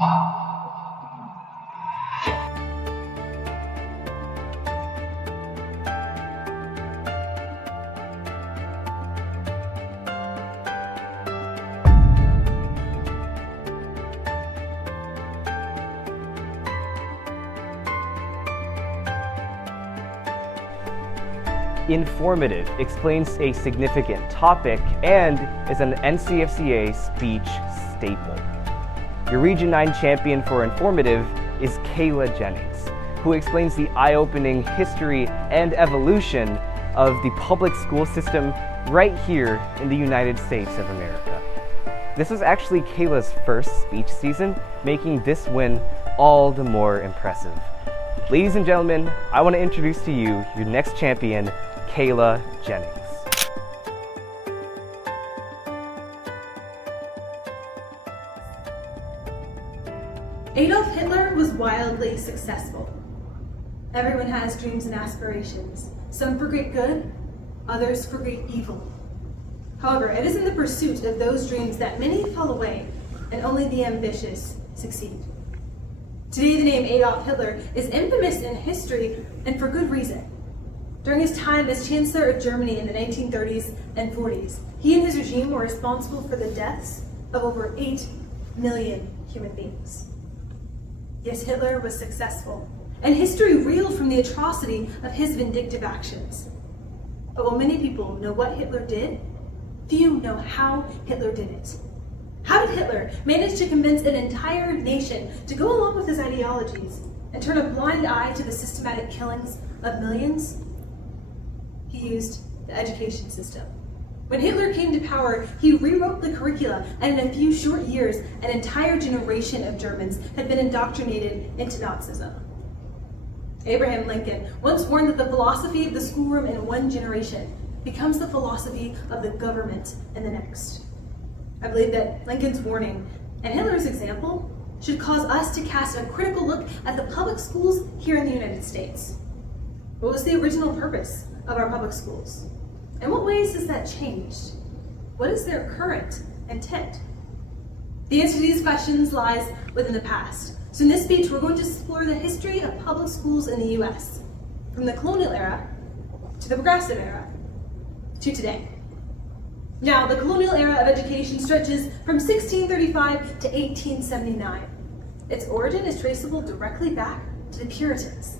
Informative explains a significant topic and is an NCFCA speech staple. Your Region 9 champion for Informative is Kayla Jennings, who explains the eye-opening history and evolution of the public school system right here in the United States of America. This was actually Kayla's first speech season, making this win all the more impressive. Ladies and gentlemen, I want to introduce to you your next champion, Kayla Jennings. Adolf Hitler was wildly successful. Everyone has dreams and aspirations, some for great good, others for great evil. However, it is in the pursuit of those dreams that many fall away, and only the ambitious succeed. Today, the name Adolf Hitler is infamous in history, and for good reason. During his time as Chancellor of Germany in the 1930s and 40s, he and his regime were responsible for the deaths of over 8 million human beings. Yes, Hitler was successful, and history reeled from the atrocity of his vindictive actions. But while many people know what Hitler did, few know how Hitler did it. How did Hitler manage to convince an entire nation to go along with his ideologies and turn a blind eye to the systematic killings of millions? He used the education system. When Hitler came to power, he rewrote the curricula, and in a few short years, an entire generation of Germans had been indoctrinated into Nazism. Abraham Lincoln once warned that the philosophy of the schoolroom in one generation becomes the philosophy of the government in the next. I believe that Lincoln's warning and Hitler's example should cause us to cast a critical look at the public schools here in the United States. What was the original purpose of our public schools? In what ways has that changed? What is their current intent? The answer to these questions lies within the past. So in this speech, we're going to explore the history of public schools in the US, from the colonial era to the progressive era to today. Now, the colonial era of education stretches from 1635 to 1879. Its origin is traceable directly back to the Puritans.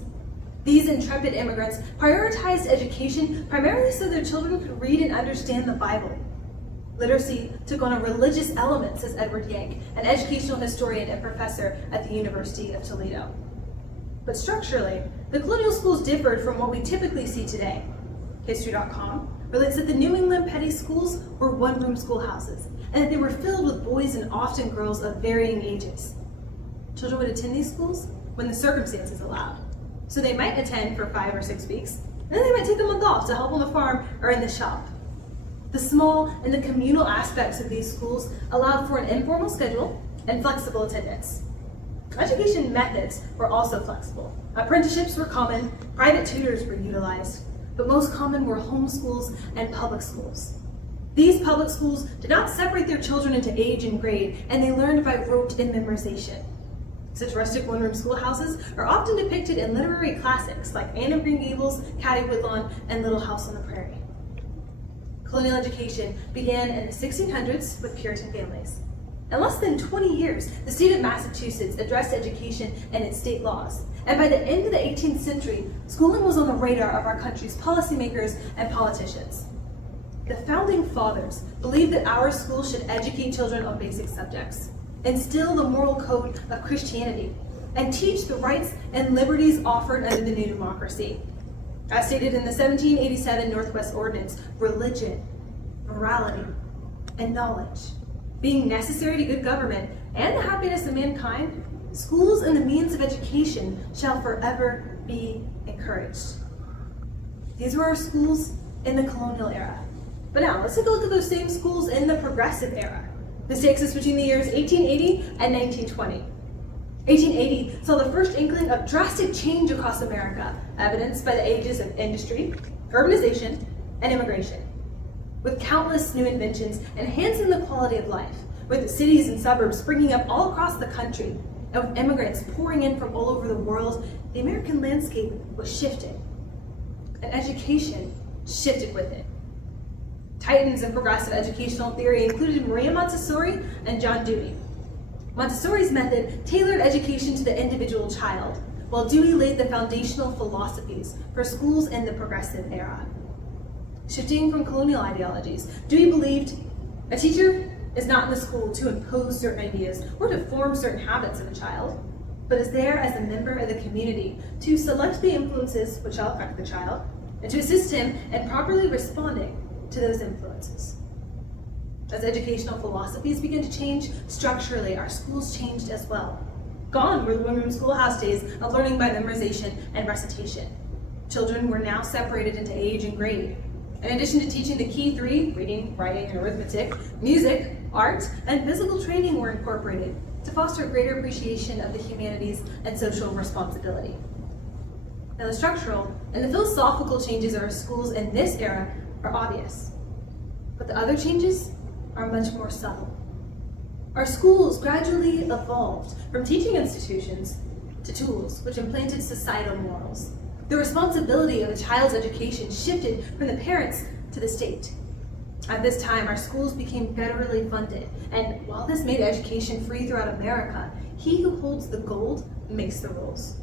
These intrepid immigrants prioritized education primarily so their children could read and understand the Bible. Literacy took on a religious element, says Edward Yank, an educational historian and professor at the University of Toledo. But structurally, the colonial schools differed from what we typically see today. History.com relates that the New England petty schools were one-room schoolhouses, and that they were filled with boys and often girls of varying ages. Children would attend these schools when the circumstances allowed. So they might attend for 5 or 6 weeks, and then they might take a month off to help on the farm or in the shop. The small and the communal aspects of these schools allowed for an informal schedule and flexible attendance. Education methods were also flexible. Apprenticeships were common, private tutors were utilized, but most common were home schools and public schools. These public schools did not separate their children into age and grade, and they learned by rote and memorization. Such rustic one-room schoolhouses are often depicted in literary classics like Anne of Green Gables, Caddy Woodlawn, and Little House on the Prairie. Colonial education began in the 1600s with Puritan families. In less than 20 years, the state of Massachusetts addressed education in its state laws, and by the end of the 18th century, schooling was on the radar of our country's policymakers and politicians. The founding fathers believed that our schools should educate children on basic subjects, instill the moral code of Christianity, and teach the rights and liberties offered under the new democracy. As stated in the 1787 Northwest Ordinance, religion, morality, and knowledge being necessary to good government and the happiness of mankind, schools and the means of education shall forever be encouraged. These were our schools in the colonial era. But now, let's take a look at those same schools in the progressive era. This takes us between the years 1880 and 1920. 1880 saw the first inkling of drastic change across America, evidenced by the ages of industry, urbanization, and immigration. With countless new inventions enhancing the quality of life, with cities and suburbs springing up all across the country, and with immigrants pouring in from all over the world, the American landscape was shifting. And education shifted with it. Titans of progressive educational theory included Maria Montessori and John Dewey. Montessori's method tailored education to the individual child, while Dewey laid the foundational philosophies for schools in the progressive era. Shifting from colonial ideologies, Dewey believed a teacher is not in the school to impose certain ideas or to form certain habits in a child, but is there as a member of the community to select the influences which shall affect the child and to assist him in properly responding to those influences. As educational philosophies began to change, structurally our schools changed as well. Gone were the one-room schoolhouse days of learning by memorization and recitation. Children were now separated into age and grade. In addition to teaching the key three, reading, writing, and arithmetic, music, art, and physical training were incorporated to foster greater appreciation of the humanities and social responsibility. Now the structural and the philosophical changes of our schools in this era are obvious, but the other changes are much more subtle. Our schools gradually evolved from teaching institutions to tools which implanted societal morals. The responsibility of a child's education shifted from the parents to the state. At this time, our schools became federally funded, and while this made education free throughout America, he who holds the gold makes the rules.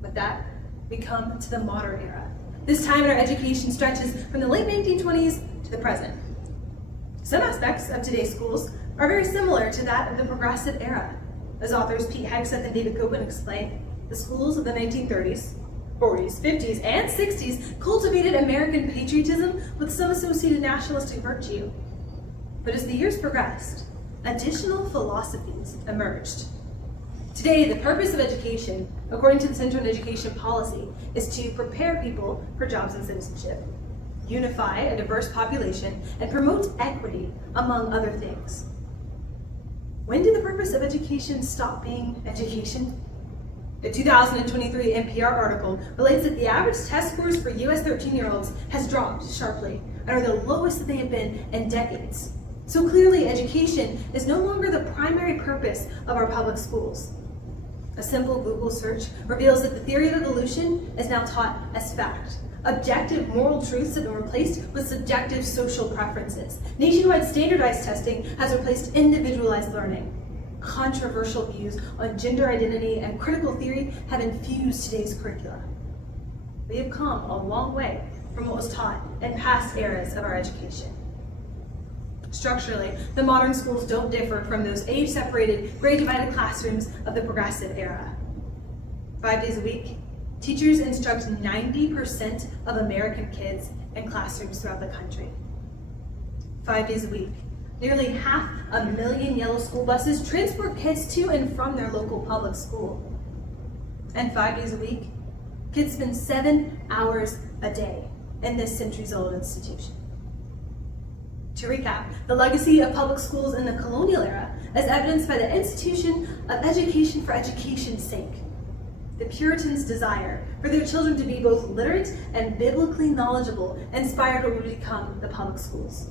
With that, we come to the modern era. This time in our education stretches from the late 1920s to the present. Some aspects of today's schools are very similar to that of the progressive era. As authors Pete Hegseth and David Copeland explain, the schools of the 1930s, 40s, 50s, and 60s cultivated American patriotism with some associated nationalistic virtue. But as the years progressed, additional philosophies emerged. Today, the purpose of education, according to the Center on Education Policy, is to prepare people for jobs and citizenship, unify a diverse population, and promote equity, among other things. When did the purpose of education stop being education? The 2023 NPR article relates that the average test scores for US 13-year-olds has dropped sharply and are the lowest that they have been in decades. So clearly, education is no longer the primary purpose of our public schools. A simple Google search reveals that the theory of evolution is now taught as fact. Objective moral truths have been replaced with subjective social preferences. Nationwide standardized testing has replaced individualized learning. Controversial views on gender identity and critical theory have infused today's curricula. We have come a long way from what was taught in past eras of our education. Structurally, the modern schools don't differ from those age-separated, grade-divided classrooms of the progressive era. 5 days a week, teachers instruct 90% of American kids in classrooms throughout the country. 5 days a week, nearly 500,000 yellow school buses transport kids to and from their local public school. And 5 days a week, kids spend 7 hours a day in this centuries-old institution. To recap, the legacy of public schools in the colonial era is evidenced by the institution of education for education's sake. The Puritans' desire for their children to be both literate and biblically knowledgeable inspired what would become the public schools.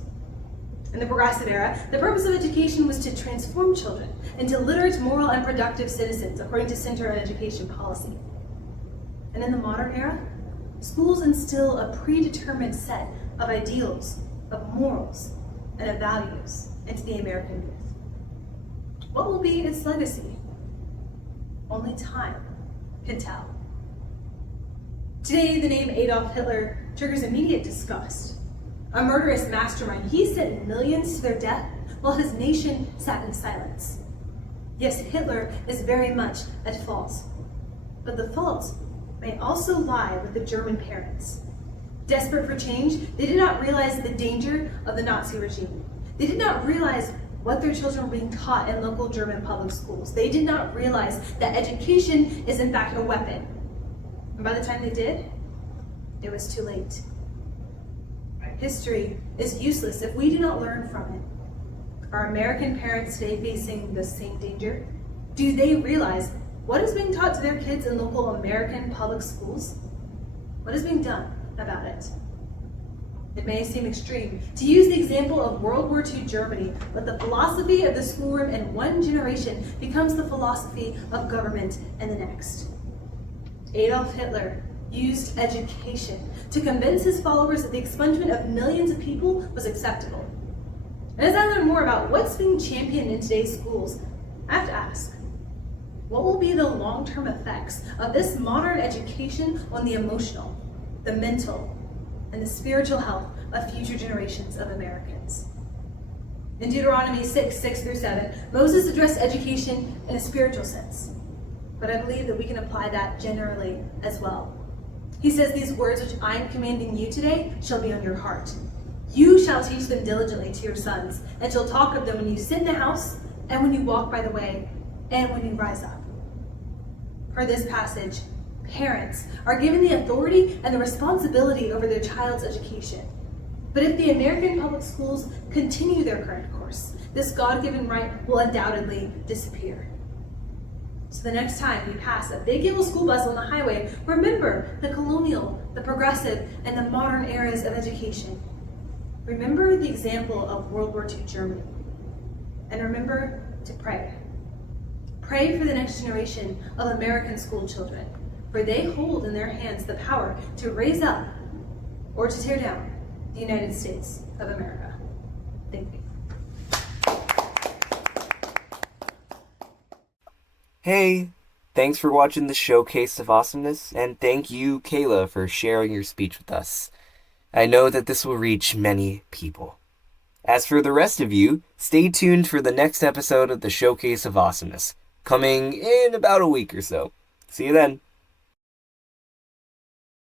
In the progressive era, the purpose of education was to transform children into literate, moral, and productive citizens, according to Center on Education Policy. And in the modern era, schools instill a predetermined set of ideals, of morals, and of values into the American youth. What will be its legacy? Only time can tell. Today, the name Adolf Hitler triggers immediate disgust. A murderous mastermind, he sent millions to their death while his nation sat in silence. Yes, Hitler is very much at fault, but the fault may also lie with the German parents. Desperate for change, they did not realize the danger of the Nazi regime. They did not realize what their children were being taught in local German public schools. They did not realize that education is in fact a weapon. And by the time they did, it was too late. History is useless if we do not learn from it. Are American parents today facing the same danger? Do they realize what is being taught to their kids in local American public schools? What is being done about it? It may seem extreme to use the example of World War II Germany, but the philosophy of the schoolroom in one generation becomes the philosophy of government in the next. Adolf Hitler used education to convince his followers that the expungement of millions of people was acceptable. And as I learn more about what's being championed in today's schools, I have to ask, what will be the long-term effects of this modern education on the emotional, the mental, and the spiritual health of future generations of Americans? In Deuteronomy 6:6-7, Moses addressed education in a spiritual sense, but I believe that we can apply that generally as well. He says, "These words which I am commanding you today shall be on your heart. You shall teach them diligently to your sons, and shall talk of them when you sit in the house, and when you walk by the way, and when you rise up." Per this passage, parents are given the authority and the responsibility over their child's education. But if the American public schools continue their current course, this God-given right will undoubtedly disappear. So the next time you pass a big yellow school bus on the highway, remember the colonial, the progressive, and the modern eras of education. Remember the example of World War II Germany. And remember to pray. Pray for the next generation of American school children, for they hold in their hands the power to raise up or to tear down the United States of America. Thank you. Hey, thanks for watching the Showcase of Awesomeness, and thank you, Kayla, for sharing your speech with us. I know that this will reach many people. As for the rest of you, stay tuned for the next episode of the Showcase of Awesomeness, coming in about a week or so. See you then.